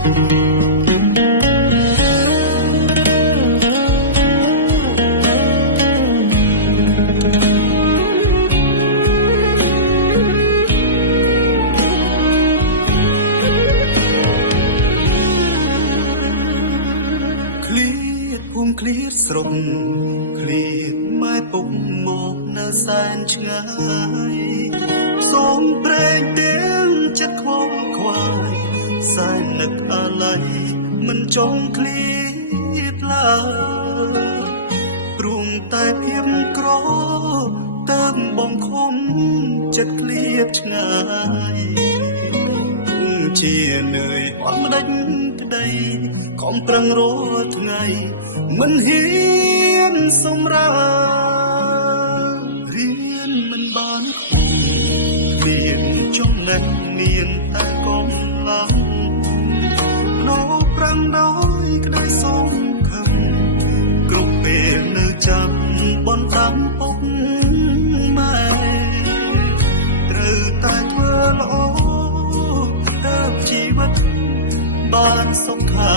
ឃ្លៀតស្រុកឃ្លៀតម៉ែពុកមកនៅសែនឆ្ងាយសូមប្រែងទាំងចិត្តខ្វល់ខ្វាយសែននឹកអាឡ័យមិនចង់ឃ្លៀតឡើយព្រមតែភាពក្រតើបងខំចិត្តឃ្លៀតឆ្ងាយជានឿយអត់ម្ដេចក្ដីខំប្រឹងរាល់ថ្ងៃមិនហ៊ានសម្រារៀនមិនបានមានចំណេះមានតែកំឡាំងលោប្រាំងដោយក្ដីសងខឹងគ្រប់ពេលនៅចាំបនតាមពុកម៉ែត្រូវតែធ្វើល្អទៅជីវិតបានសុខា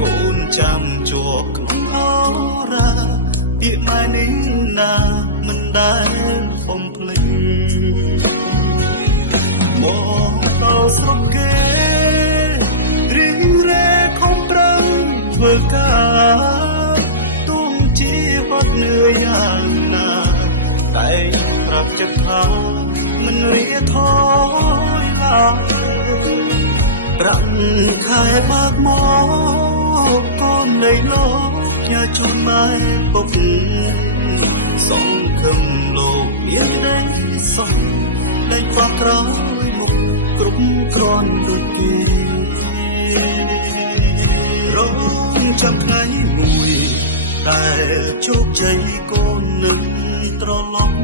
កូនចាំជាប់ក្នុងអរាពាក្យម៉ែនេះណាមិនដែលបំភ្លេចមកដល់ស្រុកគេរៀងរែខំប្រឹងធ្វើការទុំជាហត់នឿយយ៉ាងណាតែប្រាប់ចិត្តថាមិនរៀថយឡើយប្រាំខែបើកមកកូននៃលោកញ៉ាជុំម៉ែពុកសងគំលោកមានដីសោះដែលខ្វះក្រោយមុខគ្រប់គ្រាន់ដូចគេរងចាំថ្ងៃមួយតែជោគជ័យកូននឹងត្រឡប់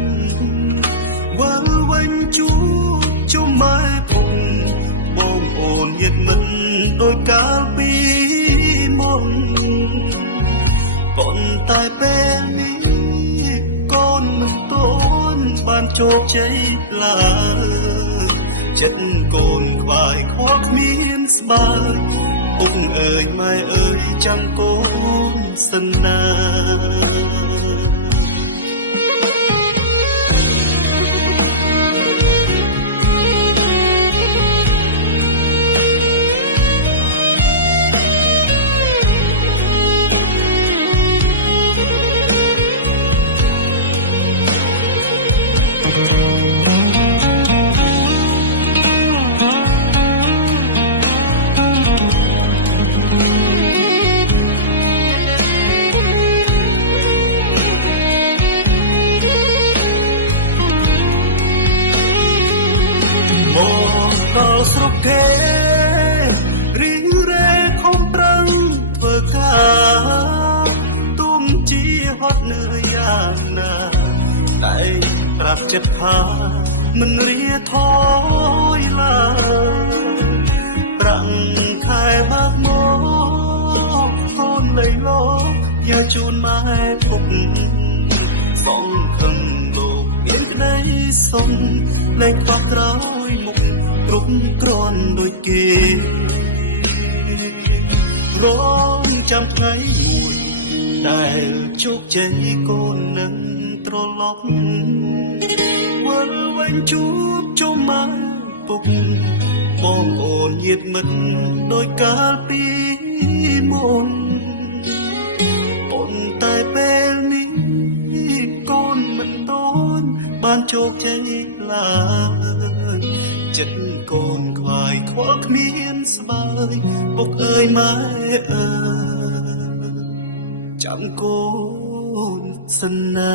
វិលវិញជួបជុំម៉ែពុកបងអូនញាតិមិត្តដោយកាលពីមុនប៉ុន្តែពេលនេះកូនមិនទាន់បានជោគជ័យឡើយចិត្តកូនខ្វាយខ្វល់គ្មានស្បើយពុកអើយម៉ែអើយចាំកូនសិនណាដល់ស្រុកគេរៀងរែខំប្រឹងធ្វើការទុំជាហត់នឿយយ៉ាងណាតែប្រាប់ចិត្តថាមិនរៀថយឡើយប្រាំងខែបើកមកកូននៃលោកយ៉ាជូនម៉ែពុកសងខឹងលោកមានក្ដីសុំលែងខ្វះក្រោយមុខគ្រប់គ្រាន់ដូចគេរងចាំថ្ងៃមួយដែលជោគជ័យកូននឹងត្រឡប់វិលវិញជួបជុំម៉ែពុកបងអូនញាតិមិត្តដោយកាលពីមុនប៉ុន្តែពេលនេះកូនមិនទាន់បានជោគជ័យឡើយចិត្តកូនខ្វាយខ្វល់គ្មានស្បើយពុកអើយម៉ែអើយចាំកូនសិនណា